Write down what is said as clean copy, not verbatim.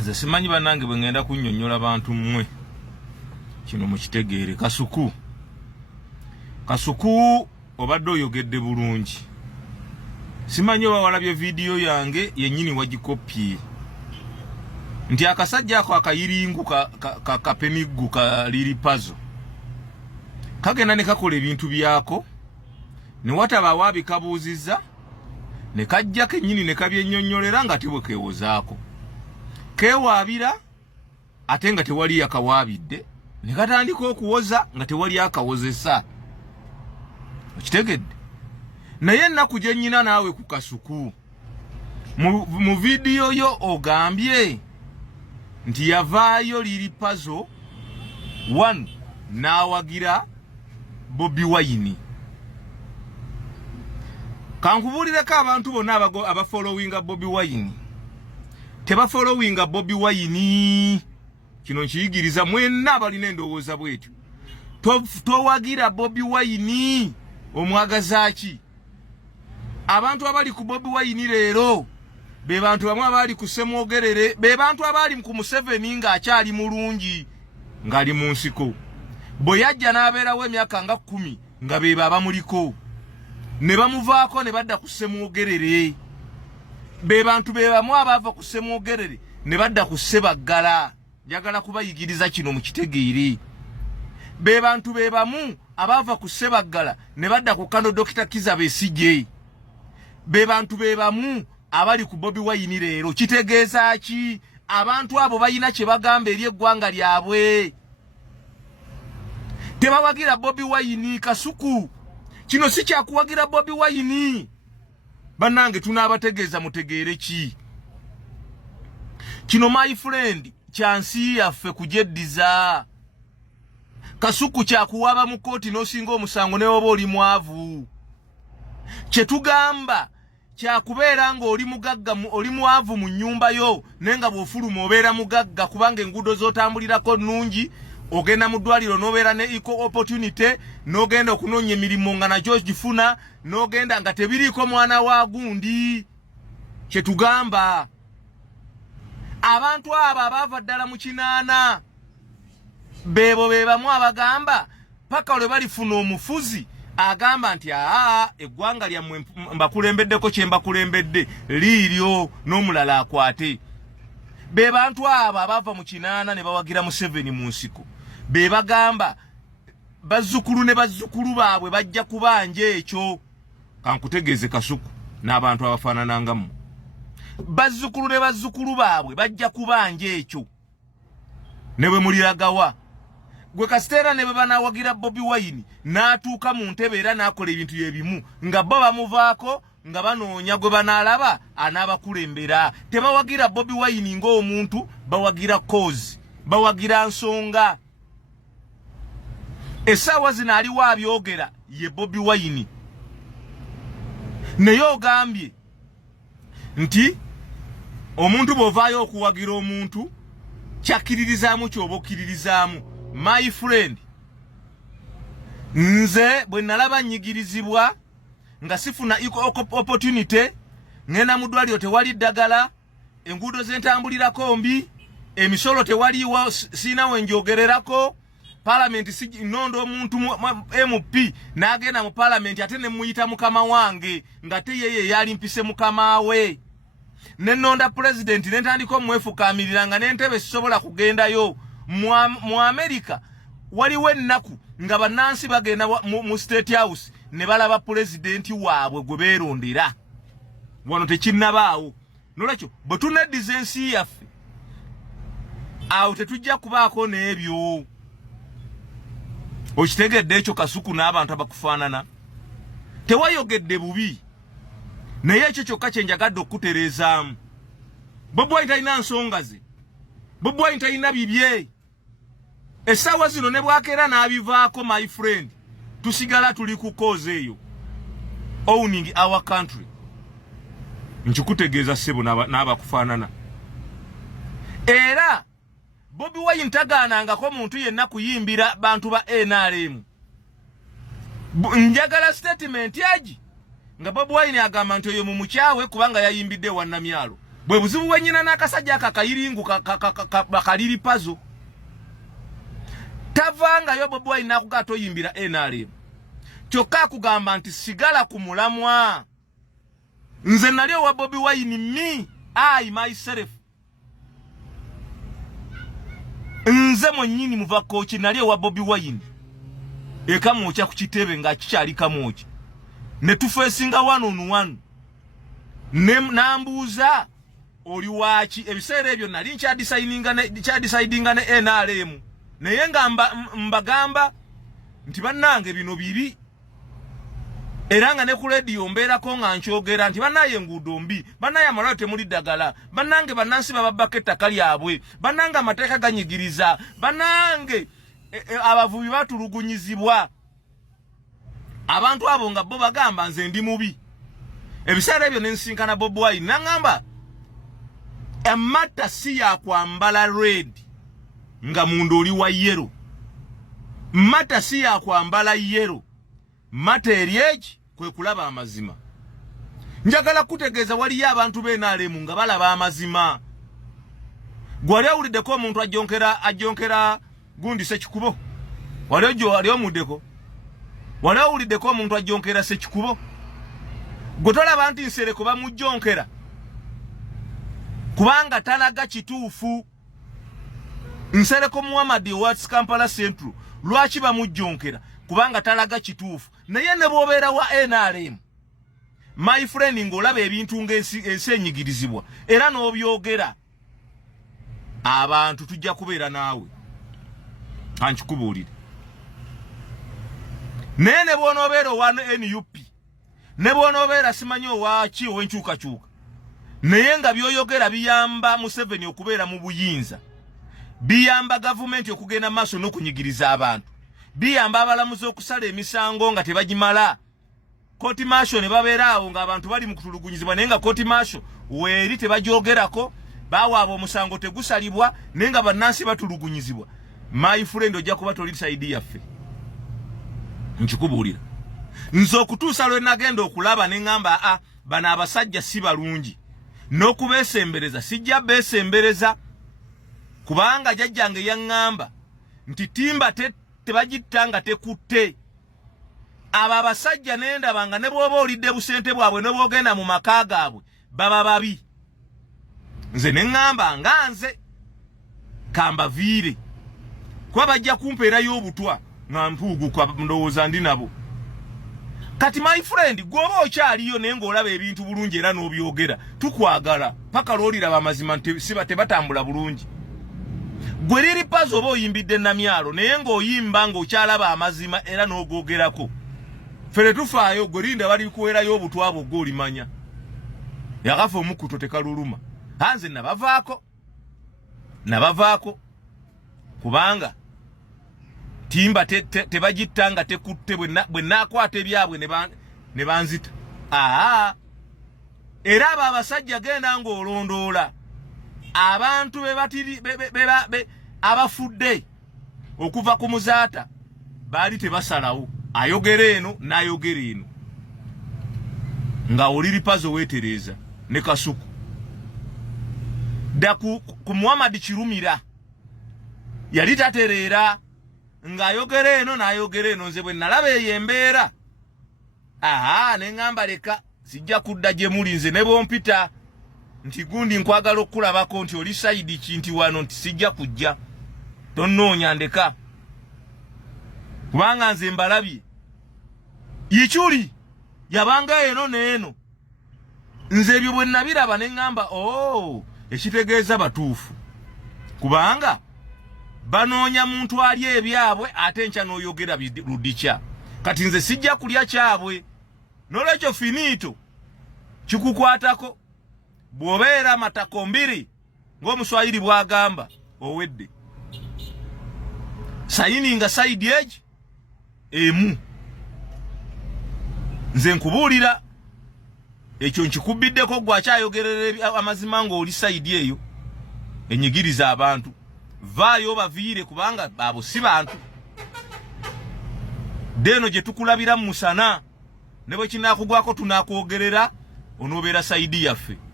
nze simanyi banange bwe ngenda kunnyonnyola bantu mmwe kino mukitegeere. Kasuku obadde oyogedde bulungi. Simanyi oba walabye vidiyo yange yennyini wagikopye nti akasajja ako akayiringu kapemiggu kaliri pazo kagenda ne kakola ebintu byako ne wataba wabikabuuzizza ne kajja kennyini ne kabyennyonnyolera nga tebwe keewozaako keewaabira ate nga tewali yakawaabidde ne katandika okuwoza nga tewali akawozesa. Okitegedde? Naye ennaku gye nnyina naawe ku Kasuku mu vidiyo yo ogambye nti yavaayo liri pazo 1 n'awagira Bobi Wine. Kankubuulireko abantu bonna abafollowinga Bobi Wine tebafollowinga Bobi Wine. Kino nkiyigiriza mwenna abalina endowooza bwetyo. Towagira Bobi Wine omwagazaaki. Abantu abali ku Bobi Wine leero be bantu bamwe abali ku Ssemwogerere, be bantu abali ku Museveni ng'akyali mulungi ng'ali mu nsiko. Bwe yajja n'abeerawo emyaka nga 10 nga be abamuliko ne bamuvaako ne badda ku Ssemwogerere. Be bantu be bamwe abaava ku Ssemwogerere ne badda ku Ssebaggala. Njagala kubayigiriza kino mu kitegeere. Be bantu be bamu abaava ku Ssebaggala ne badda ku Kano Dr. Kizza Besigye. Be bantu be bamu abali ku Bobi Wine leero. Kitegeeza ki? Abantu abo bayina kye bagamba eri eggwanga lyabwe. Tebawagira Bobi Wine. Kasuku kino si kyakuwagira Bobi Wine. Bannange tunaabategeeza mutegeere ki? Kino my friend kyansi yaffe kujeddiza. Kasuku kyakuwaba mu kooti n'osinga omusango ne oba oli mwavu. Kye tugamba kyakubeera nga oli mugagga oli mwavu mu nnyumba yo nenga bw'ofuluma obeera mugagga kubanga enguudo z'otambulirako nnungi, ogenda mu ddwaliro n'obeera ne equal opportunity, n'ogenda okunoonya emirimu nga nakyo gifuna, n'ogenda nga tebiriiko mwana wa gundi. Kye tugamba abantu abo abaava ddala mu kinaana bebo be bamu abagamba paka olwe balifuna omufuzi agamba nti eggwanga lyammwe mbakulembeddeko kye mbakulembedde liiryo n'omulala akwate. Be bantu abo abaava mu kinaana ne bawagira Museveni mu nsiko be bagamba bazzukulu ne bazzukulu baabwe bajja kubanja ekyo. Kankutegeeze Kasuku n'abantu abafaananangamu. Bazzukulu ne bazzukulu baabwe bajja kubanja ekyo. Ne bwe muliragawa gwe kasitera ne baba nawagira Bobi Wine n'atuuka mu ntebe era n'akola ebintu ebimu nga bo bamuvaako nga banoonya gwe banaalaba anaabakulembera. Tebawagira Bobi Wine ng'omuntu, bawagira cause, bawagira nsonga. Essaawa zino aliwo abyogera ye Bobi Wine. Naye ogambye nti omuntu bw'ovaayo okuwagira omuntu kyakkiririzaamu ky'oba okkiririzaamu. My friend, nze bwe nalaba nnyigirizibwa nga sifuna opportunity, ngenda mu ddwaliro tewali ddagala, enguudo z'entambulirako mbi, emisolo tewaliwo siina we njogererako, palamenti si nondo omuntu MP n'agenda mu palamenti ate ne muyita mukama wange nga te yeye yali mpise mukama we. Nenonda president nentandika omwefukamirira nga n'entebe sisobola kugendayo. Mu America waliwo ennaku nga bannansi bagenda mu State House ne balaba president waabwe gwe beerondera. Wano tekinnabaawo. Nolwekyo bwe tuneddiza ensi yaffe awo tetujja kubaako n'ebyo. Okitegedde ekyo Kasuku n'abantu abakufaanana. Tewayogedde bubi. Naye ekyo kyokka kye njagadde okutereezaamu. Bobi Wine talina nsonga ze. Bobi Wine talina bibye. Essaawa zino ne bwakeera n'abivaako my friend. Tusigala tuli ku cause eyo. Owning our country. Nkikutegeeza ssebo n'abakufaanana. Era Bobi Wine tagaanangako muntu yenna kuyimbira bantu ba NRM. Njagala statement agi nga Bobi Wine agamba nti oyo mu mukyawe kubanga yayimbidde wannamyalo. bwe buzibu wenyina n'akasajja akakayiringu bakaliri pazo tavanga yo Bobi Wine nakugato yimbira NRM kyokka kugamba nti sigala ku mulamwa nze nali wa Bobi Wine I myself nze mwennyini muva kochi nali wa Bobi Wine eka mocha ku kitebe nga kikyali kamochi ne tufesinga one on one ne nambuza oli wachi ebiseera ebyo nali ncha decidinga ne NRM naye nga mbagamba nti bannange bino bibi era nga ne ku radio mbeerako nga nkyogera nti bannaye nguudo mbi bannaye amalwaliro temuli ddagala bannange bannansi bababako ettaka lyabwe bannange amateeka ganyigiriza bannange abavubi batulugunyizibwa abantu abo nga bo bagamba nze ndi mubi ebiseera ebyo nensinkana Bobi Wine nangamba emmata si ya kwambala red nga mundu oli wa yero mmata si ya kwambala yero mata eryeki kwe kulaba amazima njagala kutegeeza waliyo abantu b'NRM nga balaba amazima gwali awuliddeko omuntu ajjonkera gundi Sekikubo wali omuddeko wali awuliddeko omuntu ajjonkera Sekikubo gwe tolaba nti Nsereko bamujjonkera kubanga talaga kituufu Nsereko Muhammad Watts Kampala Central lwaki bamujjonkera kubanga talaga kituufu naye ne bwobeera wa NRM my friend ngolaba ebintu ng'ensi enyigirizibwa era n'obyogera abantu tujja kubeera naawe ankikubuulire naye ne bw'onoobeera owa NUP ne bw'onoobeera simanyi owaki ow'enkyukakyuka naye nga by'oyogera biyamba Museveni okubeera mu buyinza biyamba gavumenti okugenda maaso n'okunyigiriza abantu biyamba abalamuzi okusala emisango nga tebagimala koti masho ne babeera awo nga abantu bali mu kutulugunyizibwa naye nga koti masho weeri tebagyogerako bawaaba omusango tegusalibwa naye nga bannansi batulugunyizibwa my friend ojja kuba toli saidi yaffe nkikubuulira nze okutuusa lwe nagenda okulaba ne ngamba bano abasajja si balungi n'okubeesembereza sijja beesembereza kubanga jjajjange yaŋŋamba nti timba tebagitanga tekutte aba abasajja nendabanga ne bwoba olidde busente bwabwe ne bwogenda mu maka gaabwe baba babi nze ne ŋŋamba nga nze kambaviire kuba bajja kumpeerayo obutwa nga mpuuguka ndowooza ndi nabo kati my friend gwoba okyaliyo naye ng'olaba ebintu bulungi era n'obyogera tukwagala paka lw'oliraba amazima siba tebatambula bulungi gwe liri pazo oba oyimbidde namyalo naye ng'oyimba ng'okyalaba amazima era n'ogoogerako fere tufaayo gwe linda bali kuwerayo obutwa bwo gw'olimanya yakafa omukuto tekaluluma hanze nabavaako kubanga timba tebagitanga tekutte bwe naakwata ebyabwe ne banzita era abo abasajja genda ng'olondoola abantu abafudde okuva ku muzaata baali tebasalawo ayogera eno n'ayogera eno nga oliri pazo weetereeza ne Kasuku dda ku Muhammad Kirumira yali tatereera ng'ayogera eno n'ayogera eno nze bwe nalaba eyo embeera ne ngamba leka sijja kudda gye muli nze ne bompita nti gundi nkwagala okulabako nti oli saidi kinti wano nti sijja kujja tonnoonya ndeka kubanga nze mbalabye yikyuli yabanga eno n'eno nze ebyo bwe nabiraba ne ngamba ekitegeeza batuufu kubanga banoonya muntu ali ebyabwe ate nkya n'oyogera ludikya kati nze sijja kulya kyabwe n'olwekyo finito kikukwatako bw'obeera matako mbiri ng'omuswayiri bw'agamba owedde sayininga saidi egi emu nze nkubuulira ekyo nkikubiddeko gwakyayogerera amazima ng'oli saidi eyo enyigiriza abantu vaayo baviire kubanga abo si bantu deno gye tukulabira mu musana ne bwe kinaakugwako tunaakwogerera onoobeera saidi yaffe